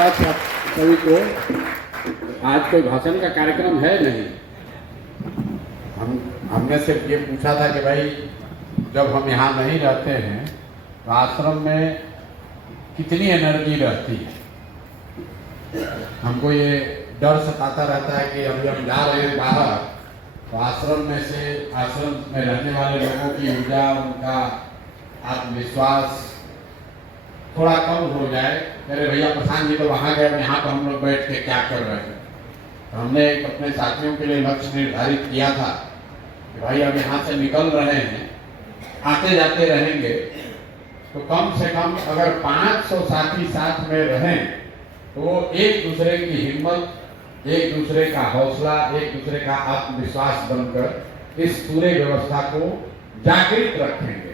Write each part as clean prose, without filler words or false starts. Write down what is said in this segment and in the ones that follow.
धन्यवाद सभी को। आज कोई भाषण का कार्यक्रम है नहीं, हमने सिर्फ ये पूछा था कि भाई जब हम यहाँ नहीं रहते हैं तो आश्रम में कितनी एनर्जी रहती है। हमको ये डर सताता रहता है कि अभी हम जा रहे हैं बाहर तो आश्रम में से, आश्रम में रहने वाले लोगों की ऊर्जा, उनका आत्मविश्वास थोड़ा कम हो जाए। अरे भैया प्रशांत जी तो वहाँ गए, यहाँ पर हम लोग बैठ के क्या कर रहे हैं। तो हमने अपने साथियों के लिए लक्ष्य निर्धारित किया था कि भाई अब यहाँ से निकल रहे हैं, आते जाते रहेंगे तो कम से कम अगर 500 साथी साथ में रहें तो वो एक दूसरे की हिम्मत, एक दूसरे का हौसला, एक दूसरे का आत्मविश्वास बनकर इस पूरे व्यवस्था को जागृत रखेंगे।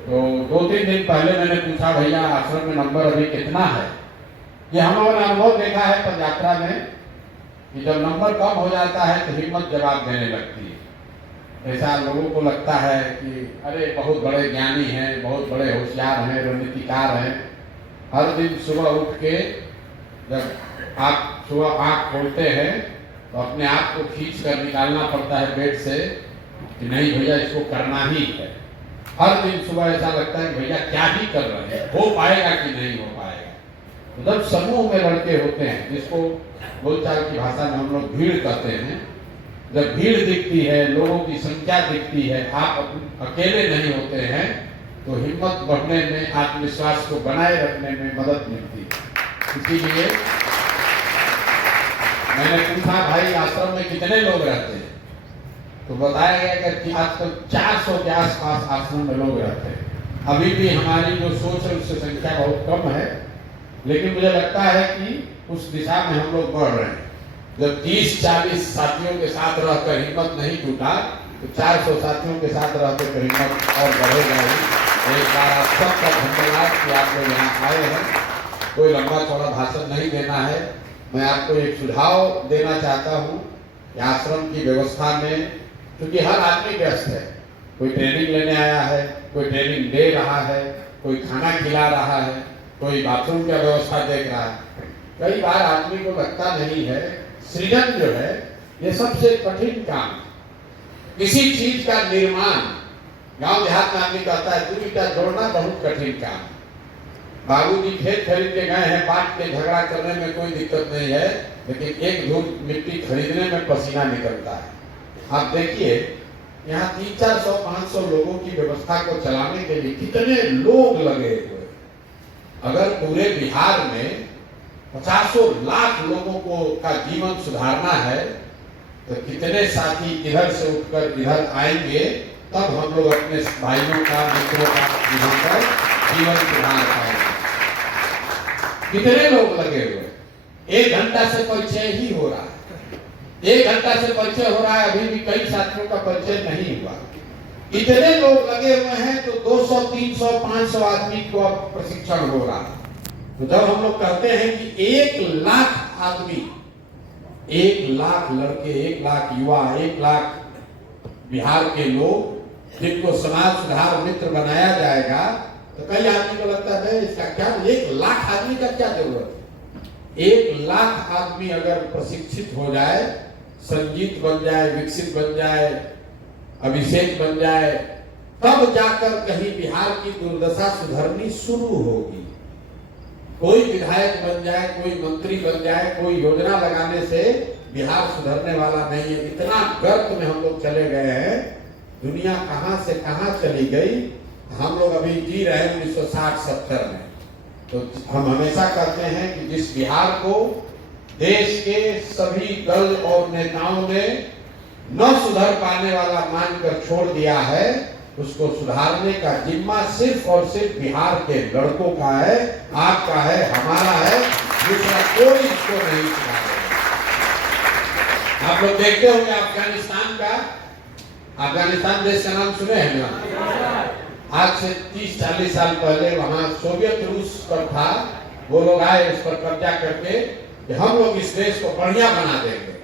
तो 2-3 दिन पहले मैंने पूछा भैया आश्रम में नंबर अभी कितना है। ये हम लोगों ने अनुभव देखा है पद यात्रा में कि जब नंबर कम हो जाता है तो हिम्मत जवाब देने लगती है। ऐसा लोगों को लगता है कि अरे बहुत बड़े ज्ञानी हैं, बहुत बड़े होशियार हैं, रणनीतिकार हैं। हर दिन सुबह उठ के जब आप सुबह आँख खोलते हैं तो अपने आप को खींच कर निकालना पड़ता है बेड से कि नहीं भैया इसको करना ही है। हर दिन सुबह ऐसा लगता है भैया क्या ही कर रहे हैं, हो पाएगा कि नहीं हो पाएगा। तो जब समूह में लड़के होते हैं, जिसको बोलचाल की भाषा में हम लोग भीड़ कहते हैं, जब भीड़ दिखती है, लोगों की संख्या दिखती है, आप अकेले नहीं होते हैं तो हिम्मत बढ़ने में, आत्मविश्वास को बनाए रखने में मदद मिलती है। इसीलिए मैंने पूछा भाई आश्रम में कितने लोग रहते हैं तो बताया गया कि आजकल 400 के आसपास आश्रम में लोग रहते हैं। अभी भी हमारी जो सोच है उससे संख्या बहुत कम है, लेकिन मुझे लगता है कि उस दिशा में हम लोग बढ़ रहे हैं। जब 30-40 साथियों के साथ रहकर हिम्मत नहीं टूटा तो 400 साथियों के साथ रहकर हिम्मत और बढ़ेगा ही। एक बार आप सबका धन्यवाद कि आप लोग यहाँ आए हैं। कोई लंबा चौड़ा भाषण नहीं देना है, मैं आपको एक सुझाव देना चाहता हूँ कि आश्रम की व्यवस्था में, क्योंकि हर आदमी व्यस्त है, कोई ट्रेनिंग लेने आया है, कोई ट्रेनिंग दे रहा है, कोई खाना खिला रहा है, कोई बाथरूम की व्यवस्था देख रहा है। कई बार आदमी को लगता नहीं है सृजन जो है ये सबसे कठिन काम। किसी चीज का निर्माण, गांव देहात में आदमी कहता है 2 ईंटा जोड़ना बहुत कठिन काम। बाबूजी खेत खरीद के गए हैं, बांट के झगड़ा करने में कोई दिक्कत नहीं है, लेकिन एक धूल मिट्टी खरीदने में पसीना निकलता है। आप देखिए यहाँ 300-400-500 लोगों की व्यवस्था को चलाने के लिए कितने लोग लगे हुए। अगर पूरे बिहार में 50 लाख लोगों को का जीवन सुधारना है तो कितने साथी इधर से उठकर इधर आएंगे, तब हम लोग अपने भाइयों का, मित्रों का जीवन सुधार पाएंगे। कितने लोग लगे हुए, 1 घंटा से परिचय ही हो रहा है, 1 घंटा से परिचय हो रहा है, अभी भी कई साथियों का परिचय नहीं हुआ। इतने लोग लगे हुए हैं तो 200, 300, 500 आदमी को अब प्रशिक्षण हो रहा है। तो जब हम लोग कहते हैं कि 1 लाख आदमी, 1 लाख लड़के, 1 लाख युवा, 1 लाख बिहार के लोग जिनको समाज सुधार मित्र बनाया जाएगा, तो कई आदमी को लगता है इसका क्या, 1 लाख आदमी का क्या जरूरत है। 1 लाख आदमी अगर प्रशिक्षित हो जाए, संगीत बन जाए, विकसित बन जाए, अभिषेक बन जाए, तब जाकर कहीं बिहार की दुर्दशा सुधरनी शुरू होगी। कोई विधायक बन जाए, कोई मंत्री बन जाए, कोई योजना लगाने से बिहार सुधरने वाला नहीं है। इतना गर्त में हम लोग चले गए हैं, दुनिया कहां से कहां चली गई। हम लोग अभी जी रहे हैं 1960-70 में। तो हम हमेशा कहते हैं कि जिस बिहार को देश के सभी दल और नेताओं ने न सुधर पाने वाला मानकर छोड़ दिया है, उसको सुधारने का जिम्मा सिर्फ और सिर्फ बिहार के लड़कों का है, आपका है, हमारा है। दूसरा कोई इसको नहीं सुधारेगा। आप लोग देखते होंगे अफगानिस्तान का, अफगानिस्तान देश का नाम सुने हैं ना? आज से 30-40 साल पहले वहां सोवियत रूस पर था, वो लोग आए उस पर कब्जा करके कि हम लोग इस देश को बढ़िया बना देंगे।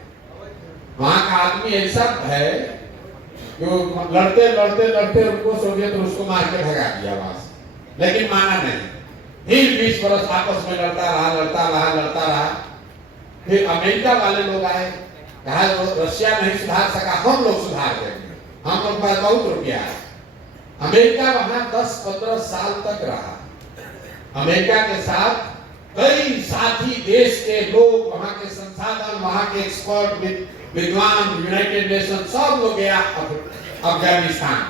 वहां का आदमी ऐसा है कि लड़ते लड़ते लड़ते उनको सोवियत रूस को मार के भगा दिया वहां से, लेकिन माना नहीं। फिर 20 वर्ष आपस में लड़ता रहा। फिर अमेरिका वाले लोग आए, कहा रशिया नहीं सुधार सका, हम लोग सुधार देंगे, हम लोग पास बहुत रुपया है। अमेरिका वहां 10-15 साल तक रहा। अमेरिका के साथ कई साथी देश के लोग, वहां के संसाधन, वहां के एक्सपर्ट, विद्वान, यूनाइटेड नेशन सब लोग गया अफगानिस्तान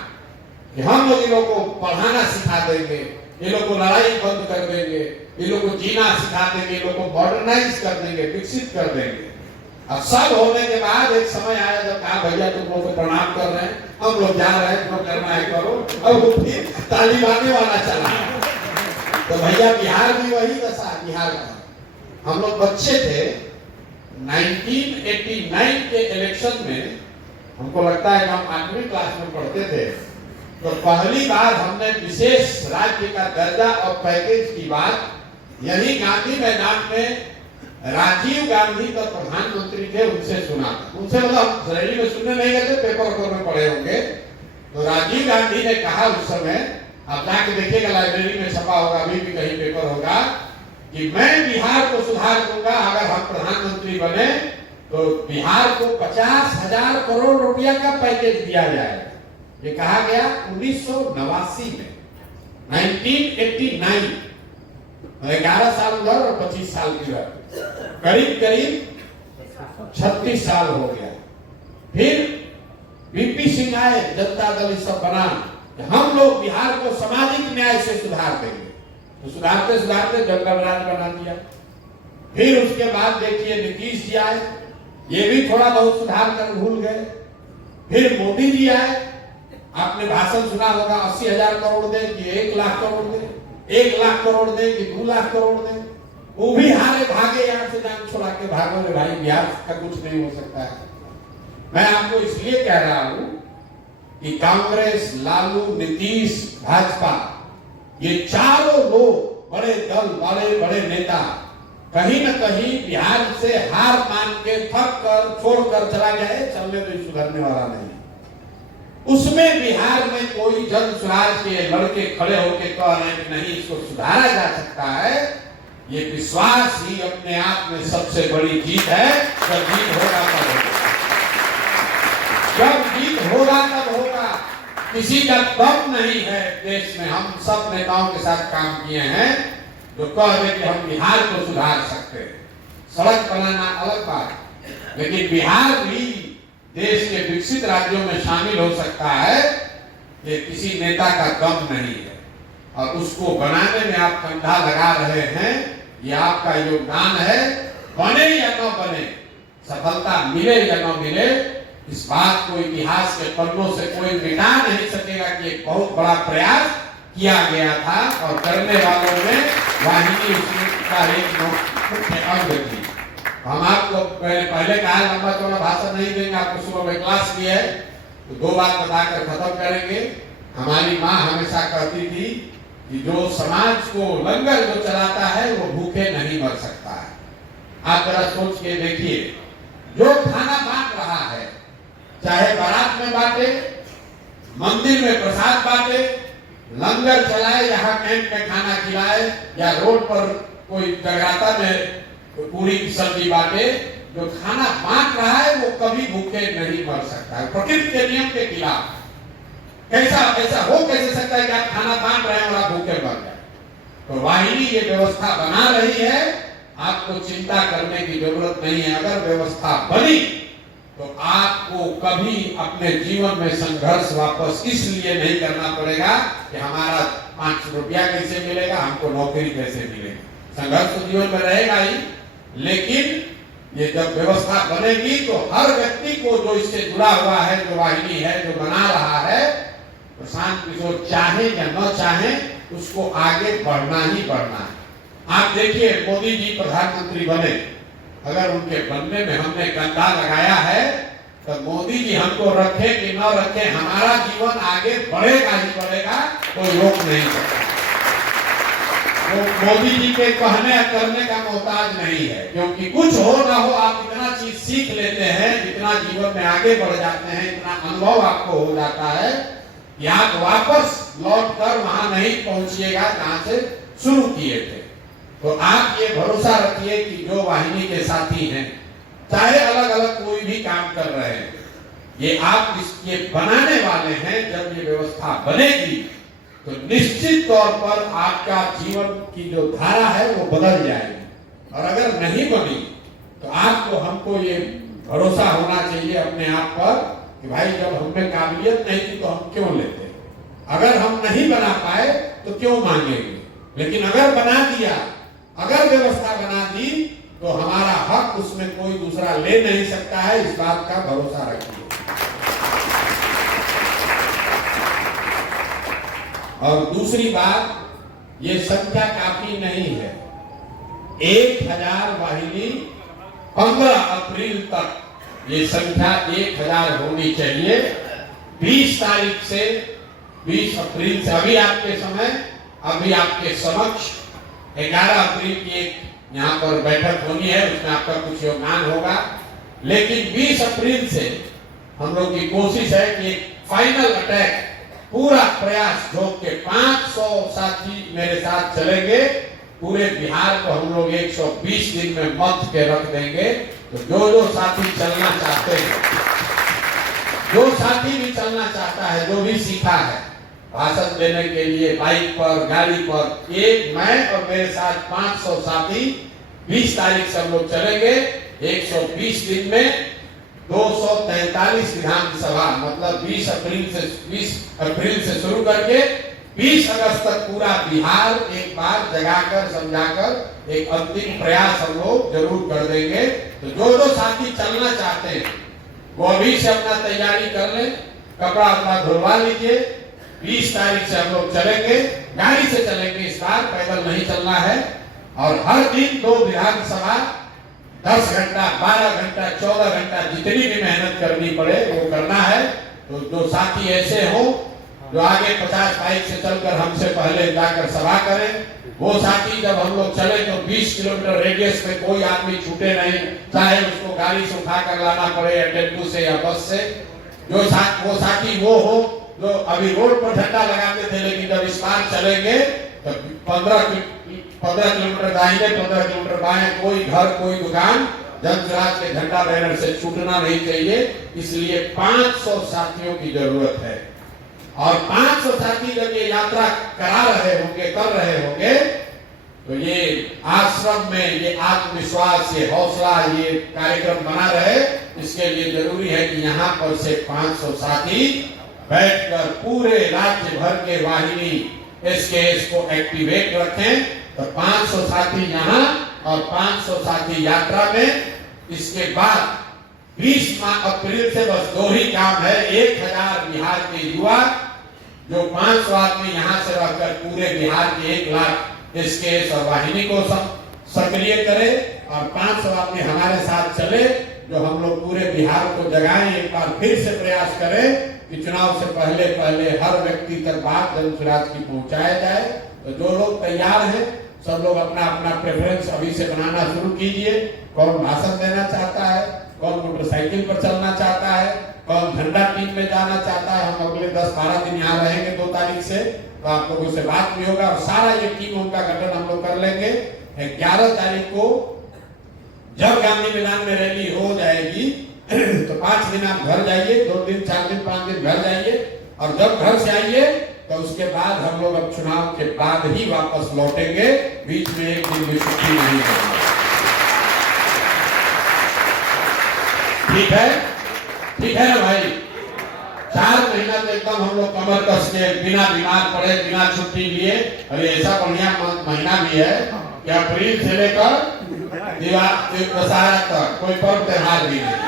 कि हम लोग इन लोगों को पढ़ाना सिखा देंगे, ये लोग को लड़ाई बंद कर देंगे, ये लोग को जीना सिखा देंगे, ये लोग को मॉडर्नाइज कर देंगे, विकसित कर देंगे। अब सब होने के बाद एक समय आया जब कहा भैया तुम लोग को प्रणाम कर रहे हैं, हम लोग जा रहे हैं, जो करना है करो। अब वो फिर तालिबानी वाला चला। तो भैया बिहार में वही दशा, बिहार का हम लोग बच्चे थे 1989 के इलेक्शन में, हमको लगता है कि हम 8वीं क्लास में पढ़ते थे, तो पहली बार हमने विशेष राज्य का दर्जा और पैकेज की बात यही गांधी मैदान में राजीव गांधी तो प्रधानमंत्री थे, उनसे सुना था। उनसे मतलब रैली में सुनने नहीं गए थे, पेपर में पढ़े होंगे। तो राजीव गांधी ने कहा उस समय, आप जाके देखिएगा लाइब्रेरी में छपा होगा, अभी भी कहीं पेपर होगा, कि मैं बिहार को सुधार दूंगा, अगर हम प्रधानमंत्री बने तो बिहार को 50,000 करोड़ रुपया का पैकेज दिया जाएगा। ये कहा गया 1989 में, 1989, 11 साल उधर और 25 साल इधर, करीब 36 साल हो गया। फिर वीपी सिंह आए, जनता दल सब बना, हम लोग बिहार को सामाजिक न्याय से सुधार देंगे। तो सुधारते सुधारते जंगल राज बना दिया। फिर उसके बाद देखिए नीतीश जी आए, ये भी थोड़ा बहुत सुधार कर भूल गए। फिर मोदी जी आए, आपने भाषण सुना होगा, 80,000 करोड़ दे कि 1 लाख करोड़ दे, 1 लाख करोड़ दे कि 2 लाख करोड़ दे, वो भी हारे भागे, यहाँ से जान छोड़ा के भागो रे भाई, बिहार का कुछ नहीं हो सकता है। मैं आपको इसलिए कह रहा हूं कि कांग्रेस, लालू, नीतीश, भाजपा, ये चारों लोग बड़े दल, बड़े नेता कहीं न कहीं बिहार से हार मान के थक कर छोड़कर चला गया, चलने तो सुधरने वाला नहीं। उसमें बिहार में कोई जन स्वराज के लड़के खड़े होकर कह रहे हैं कि नहीं इसको सुधारा जा सकता है, ये विश्वास ही अपने आप में सबसे बड़ी जीत है। जब जीत होगा तब होगा, जब जीत होगा तब होगा। किसी का दम नहीं है देश में। हम सब नेताओं के साथ काम किए हैं जो कह रहे कि हम बिहार को सुधार सकते हैं। सड़क बनाना अलग बात, लेकिन बिहार भी देश के विकसित राज्यों में शामिल हो सकता है, ये किसी नेता का दम नहीं है। और उसको बनाने में आप कंधा लगा रहे हैं, ये आपका योगदान है। बने या न बने, सफलता मिले या न मिले, इस बात को इतिहास के पन्नों से कोई मिटा नहीं सकेगा कि एक बहुत बड़ा प्रयास किया गया था और करने वालों में वाहिनी का एक मुख्य अंग थी। हम आपको पहले कहा लंबा चौड़ा भाषण नहीं देंगे, आपको सुबह में क्लास की है तो 2 बात बताकर खत्म करेंगे। हमारी माँ हमेशा कहती थी कि जो समाज को लंगर जो चलाता है वो भूखे नहीं मर सकता है। आप जरा सोच के देखिए, जो खाना बांट रहा है, चाहे बारात में बांटे, मंदिर में प्रसाद बांटे, लंगर चलाए, यहाँ कैंप में खाना खिलाए, या रोड पर कोई जगराता में पूरी की सब्जी बांटे, जो खाना बांट रहा है वो कभी भूखे नहीं मर सकता है। प्रकृति के नियम के खिलाफ कैसा ऐसा हो कैसे सकता है कि आप खाना बांट रहे हैं और आप भूखे मर जाए। तो वाहिनी ये व्यवस्था बना रही है, आपको चिंता करने की जरूरत नहीं है। अगर व्यवस्था बनी तो आपको कभी अपने जीवन में संघर्ष वापस इसलिए नहीं करना पड़ेगा कि हमारा 5 रुपया कैसे मिलेगा, हमको नौकरी कैसे मिलेगी। संघर्ष तो जीवन में रहेगा ही, लेकिन ये जब व्यवस्था बनेगी तो हर व्यक्ति को जो इससे जुड़ा हुआ है, जो वाहिनी है, जो बना रहा है, प्रशांत किशोर चाहे या न चाहे उसको आगे बढ़ना ही बढ़ना है। आप देखिए मोदी जी प्रधानमंत्री बने, अगर उनके बनने में हमने कंधा लगाया है तो मोदी जी हमको रखे कि न रखे, हमारा जीवन आगे बढ़ेगा ही बढ़ेगा, कोई रोक नहीं सकता। तो मोदी जी के कहने करने का मोहताज नहीं है, क्योंकि कुछ हो ना हो आप इतना चीज सीख लेते हैं, इतना जीवन में आगे बढ़ जाते हैं, इतना अनुभव आपको हो जाता है कि आप वापस लौट कर वहां नहीं पहुंचिएगा जहां से शुरू किए थे। तो आप ये भरोसा रखिए कि जो वाहिनी के साथी हैं, चाहे अलग अलग कोई भी काम कर रहे हैं, ये आप इसके बनाने वाले हैं। जब ये व्यवस्था बनेगी तो निश्चित तौर पर आपका जीवन की जो धारा है वो बदल जाएगी। और अगर नहीं बनी तो आपको हमको ये भरोसा होना चाहिए अपने आप पर कि भाई जब हमें काबिलियत नहीं थी तो हम क्यों लेते, अगर हम नहीं बना पाए तो क्यों मांगेंगे। लेकिन अगर बना दिया, अगर व्यवस्था बना दी तो हमारा हक उसमें कोई दूसरा ले नहीं सकता है, इस बात का भरोसा रखिए। और दूसरी बात, ये संख्या काफी नहीं है। 1000 वाहिनी 15 अप्रैल तक ये संख्या 1000 होनी चाहिए। 20 तारीख से 20 अप्रैल से अभी आपके समक्ष 11 अप्रैल की एक यहाँ पर बैठक होनी है, उसमें आपका कुछ योगदान होगा। लेकिन 20 अप्रैल से हम लोग की कोशिश है कि एक फाइनल अटैक, पूरा प्रयास झोंक के 500 साथी मेरे साथ चलेंगे। पूरे बिहार को हम लोग 120 दिन में मत के रख देंगे। तो जो साथी चलना चाहते हैं, जो साथी भी चलना चाहता है, जो भी सीखा है भाषण देने के लिए बाइक पर, गाड़ी पर, एक मैं और मेरे साथ 500 साथी 20 तारीख से हम लोग चलेंगे। 120 दिन में 243 विधानसभा, मतलब 20 अप्रैल से शुरू करके 20 अगस्त तक पूरा बिहार एक बार जगाकर समझाकर एक अंतिम प्रयास हम लोग जरूर कर देंगे। तो जो साथी चलना चाहते हैं वो अभी से अपना तैयारी कर लें, कपड़ा अपना धुलवा लीजिए। 20 तारीख से हम लोग चलेंगे, गाड़ी से चलेंगे इस बार, पैदल नहीं चलना है। और हर दिन 2 विधानसभा, 10 घंटा, 12 घंटा, 14 घंटा, जितनी भी मेहनत करनी पड़े वो करना है। तो जो साथी ऐसे हो जो आगे 50 बाइक से चलकर हमसे पहले जाकर सभा करें, वो साथी जब हम लोग चले तो 20 किलोमीटर रेडियस में कोई आदमी छूटे नहीं, चाहे उसको गाड़ी से उठा कर लाना पड़े या टेम्पू से या बस से। वो साथी वो हो जो अभी रोड पर झंडा लगाते थे, लेकिन जब इस बार चलेंगे तो 15 किलोमीटर दाहिने, 15 किलोमीटर बाएं, कोई घर, कोई दुकान जन स्वराज के झंडा बैनर से छूटना नहीं चाहिए। इसलिए 500 साथियों की जरूरत है। और 500 साथी जब ये यात्रा करा रहे होंगे, कर रहे होंगे, तो ये आश्रम में ये आत्मविश्वास, ये हौसला, ये कार्यक्रम बना रहे। इसके लिए जरूरी है कि यहाँ पर से 500 साथी बैठकर पूरे राज्य भर के वाहिनी SKS को एक्टिवेट रखें। तो 500 साथी यहाँ और 500 साथी यात्रा में। इसके बाद 20 अप्रैल से बस 2 ही काम है। 1000 बिहार के युवा, जो 500 आदमी यहाँ से रहकर पूरे बिहार के 1 लाख SKS और वाहिनी को सक्रिय करे, और 500 आदमी हमारे साथ चले, जो हम लोग पूरे बिहार को जगाएं। एक बार फिर से प्रयास करें कि चुनाव से पहले हर व्यक्ति तक बात जन स्वराज की पहुंचाया जाए। तो जो लोग तैयार हैं, सब लोग अपना अपना प्रेफरेंस अभी से बनाना शुरू कीजिए। कौन भाषण देना चाहता है, कौन मोटरसाइकिल पर चलना चाहता है, कौन झंडा टीम में जाना चाहता है। हम अगले 10-12 दिन यहाँ रहेंगे 2 तारीख से, तो आप लोगों से बात भी होगा और सारा ये टीमों का गठन हम लोग कर लेंगे। 11 तारीख को जब गांधी मैदान में रैली हो जाएगी तो 5 दिन आप घर जाइए, 2 दिन, 4 दिन, 5 दिन घर जाइए, और जब घर से आइए तो उसके बाद हम लोग अब चुनाव के बाद ही वापस लौटेंगे। बीच में एक दिन भी छुट्टी नहीं होगी। ठीक है, ठीक है ना भाई। 4 महीना तो एकदम हम लोग कमर कस के, बिना बीमार पड़े, बिना छुट्टी लिए। अरे ऐसा बढ़िया महीना भी है कि अप्रैल से लेकर दशहरा तक कोई पर्व त्योहार भी नहीं,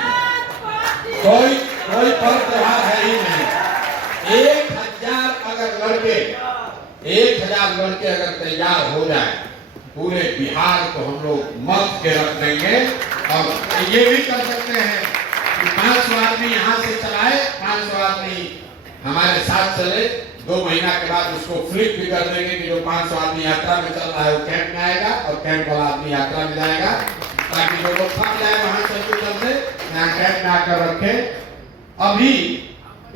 कोई पर्व त्योहार है ही नहीं। 1000 लड़के अगर तैयार हो जाए, पूरे बिहार को हम लोग मत के रख देंगे। और ये भी कर सकते हैं कि 500 आदमी यहाँ से चलाए, 500 आदमी हमारे साथ चले। 2 महीना के बाद उसको फ्लिप भी कर देंगे कि जो 500 आदमी यात्रा में चल रहा है वो कैंप में आएगा और कैंप वाला आदमी यात्रा में जाएगा, ताकि जो लोग थक जाए वहां चलते यहाँ कैंप में आकर रखे। अभी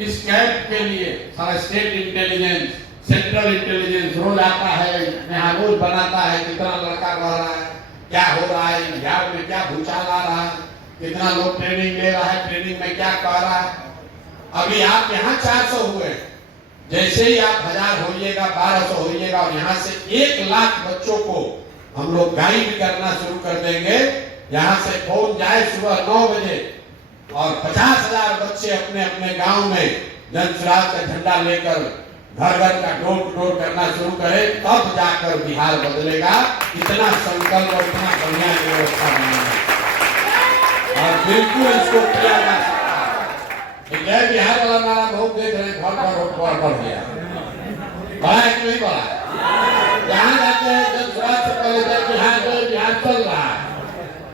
इस कैंप के लिए सारा स्टेट इंटेलिजेंस, सेंट्रल इंटेलिजेंस रोज आता है, यहाँ रोज बनाता है कितना लड़का रह रहा है, क्या हो रहा है, बिहार में क्या भूचाल आ रहा है, कितना लोग ट्रेनिंग ले रहा है, ट्रेनिंग में क्या कर रहा है। अभी आप यहाँ 400 हुए, जैसे ही आप 1000 होइएगा, 1200 होइएगा और यहाँ से 1 लाख बच्चों को हम लोग गाइड करना शुरू कर देंगे। यहाँ से फोन जाए सुबह 9 बजे और 50,000 बच्चे अपने अपने गांव में जन स्वराज का झंडा लेकर घर घर का डोर टू डोर करना शुरू करे, तब जाकर बिहार बदलेगा। इतना संकल्प और इतना बढ़िया व्यवस्था बनेगा और बिल्कुल इसको किया जा सकता है। जय बिहार वाला नारा बहुत देख रहे हैं, घर बढ़ गया, बढ़ा है कि नहीं बढ़ा? जहाँ जाते हैं जन स्वराज से पहले जय बिहार चल रहा है,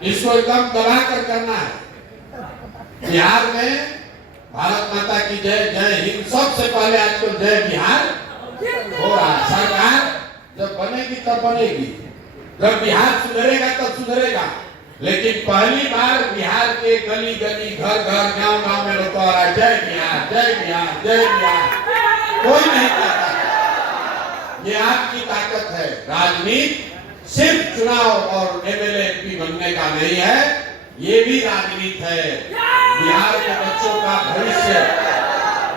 इसको एकदम दबा कर करना है। बिहार में भारत माता की जय, जय हिंद, सबसे पहले आजकल जय बिहार हो रहा है। सरकार जब बनेगी तब बनेगी, जब बिहार सुधरेगा तब सुधरेगा, लेकिन पहली बार बिहार के गली गली, घर घर, गांव गांव में लोग आ रहा है जय बिहार, जय बिहार, जय बिहार। कोई नहीं कहता, ये आपकी ताकत है। राजनीति सिर्फ चुनाव और एमएलए एमपी बनने का नहीं है, ये भी राजनीति है। बिहार के बच्चों का भविष्य,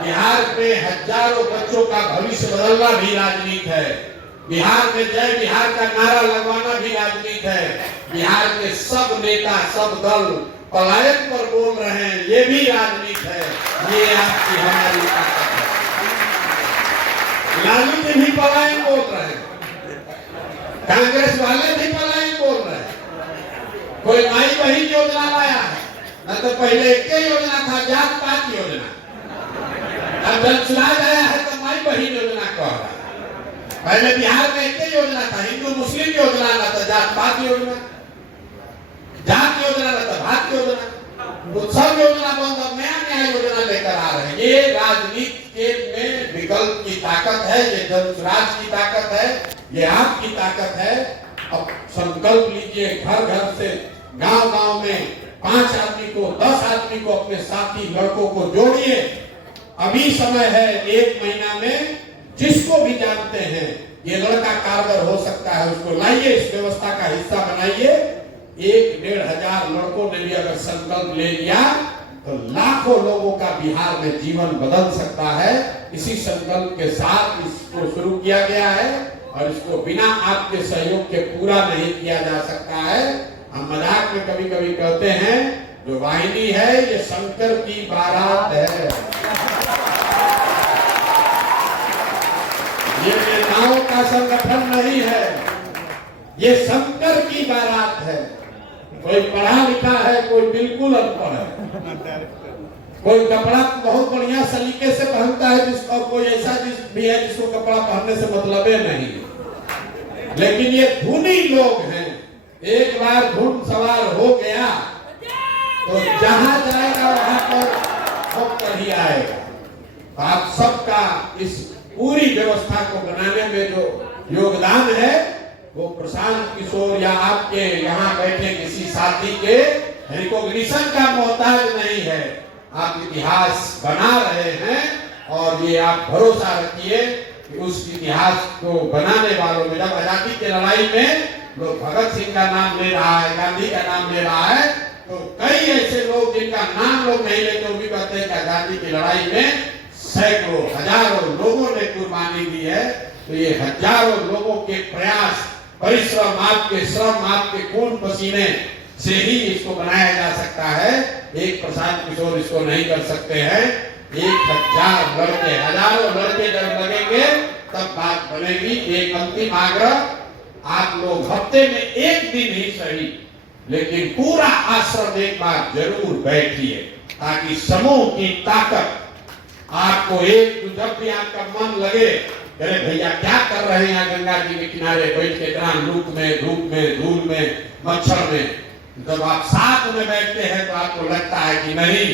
बिहार में हजारों बच्चों का भविष्य बदलना भी राजनीति है। बिहार में जय बिहार का नारा लगवाना भी राजनीति है। बिहार के सब नेता, सब दल पलायन पर बोल रहे हैं, ये भी राजनीति है। ये आपकी हमारी ताकत है। लालू जी भी पलायन बोल रहे हैं, कांग्रेस वाले भी पलायन बोल रहे हैं। कोई माई बहन योजना लाया है, न तो पहले एक योजना था जात पात योजना, अब जन सुराज आया है तो माई बहन योजना कह रहा है। पहले बिहार में एक योजना था, हिंदू मुस्लिम योजना, न तो जात पात योजना, जात योजना न तो भात योजना, तो सब योजना बंद, अब नया नया योजना लेकर आ रहे हैं। ये राजनीति के में विकल्प की ताकत है, ये जन स्वराज की ताकत है, ये आपकी ताकत है। अब संकल्प लीजिए, घर घर से, गांव गांव में 5 आदमी को, 10 आदमी को, अपने साथी लड़कों को जोड़िए। अभी समय है, 1 महीना में जिसको भी जानते हैं ये लड़का कारगर हो सकता है, उसको लाइए, इस व्यवस्था का हिस्सा बनाइए। 1-1.5 हजार लड़कों ने भी अगर संकल्प ले लिया तो लाखों लोगों का बिहार में जीवन बदल सकता है। इसी संकल्प के साथ इसको शुरू किया गया है और इसको बिना आपके सहयोग के पूरा नहीं किया जा सकता है। हम मजाक में कभी कभी कहते हैं, जो वाहिनी है ये शंकर की बारात है, ये नेताओं का संगठन नहीं है, ये शंकर की बारात है। कोई पढ़ा लिखा है, कोई बिल्कुल अनपढ़ है, कोई कपड़ा बहुत बढ़िया सलीके से पहनता है, जिसको कोई ऐसा भी है जिसको कपड़ा पहनने से मतलब नहीं, लेकिन ये धुनी लोग हैं। एक बार धुन सवार हो गया तो जहां जाएगा वहां पर ही आएगा। आप सबका इस पूरी व्यवस्था को बनाने में जो योगदान है वो प्रशांत किशोर या आपके यहाँ बैठे किसी साथी के रिकॉग्निशन का मोहताज नहीं है। आप इतिहास बना रहे हैं और ये आप भरोसा रखिए कि उस इतिहास को बनाने वालों में, जब आजादी की लड़ाई में लोग भगत सिंह का नाम ले रहा है, गांधी का नाम ले रहा है, तो कई ऐसे लोग जिनका नाम लोग नहीं लेते भी कहते हैं कि आजादी की लड़ाई में सैकड़ों हजारों लोगों ने कुर्बानी दी है। तो ये हजारों लोगों के प्रयास, परिश्रम, आपके श्रम, आपके खून पसीने से ही इसको बनाया जा सकता है। एक प्रशांत किशोर इसको नहीं कर सकते हैं। 1000 लड़के, हजारों लड़के जब लगेंगे तब बात बनेगी। एक अंतिम आग्रह, आप लोग हफ्ते में 1 दिन ही सही, लेकिन पूरा आश्रम एक बार जरूर बैठिए, ताकि समूह की ताकत आपको जब भी आपका मन लगे, अरे भैया क्या कर रहे हैं यहाँ गंगा जी के किनारे बैठ के, इतना लूप में, धूप में, धूल में, मच्छर में, जब आप साथ में बैठते हैं तो आपको लगता है कि नहीं,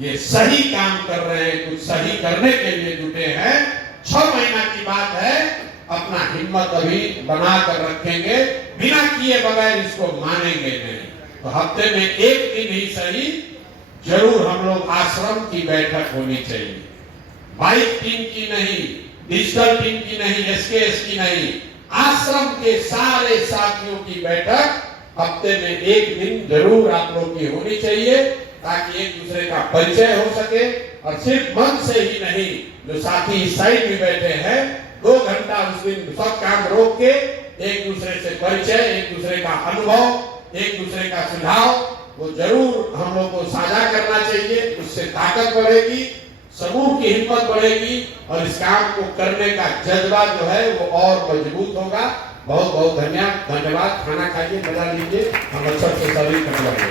ये सही काम कर रहे हैं, कुछ सही करने के लिए जुटे हैं। 6 महीना की बात है, अपना हिम्मत अभी बना कर रखेंगे, बिना किए बगैर इसको मानेंगे नहीं। तो हफ्ते में 1 दिन ही सही जरूर हम लोग आश्रम की बैठक होनी चाहिए, 22 दिन की नहीं, डिजिटल टीम की नहीं, एसकेएस की नहीं, आश्रम के सारे साथियों की बैठक हफ्ते में एक दिन जरूर आप लोग की होनी चाहिए, ताकि एक दूसरे का परिचय हो सके। और सिर्फ मन से ही नहीं, जो साथी इस साइड में बैठे हैं, 2 घंटा उस दिन सब काम रोक के एक दूसरे से परिचय, एक दूसरे का अनुभव, एक दूसरे का सुझाव वो जरूर हम लोग को साझा करना चाहिए। उससे ताकत बढ़ेगी, समूह की हिम्मत बढ़ेगी और इस काम को करने का जज्बा जो है वो और मजबूत होगा। बहुत बहुत धन्यवाद। खाना खाइए, मजा लीजिए। हम अच्छा से सभी कर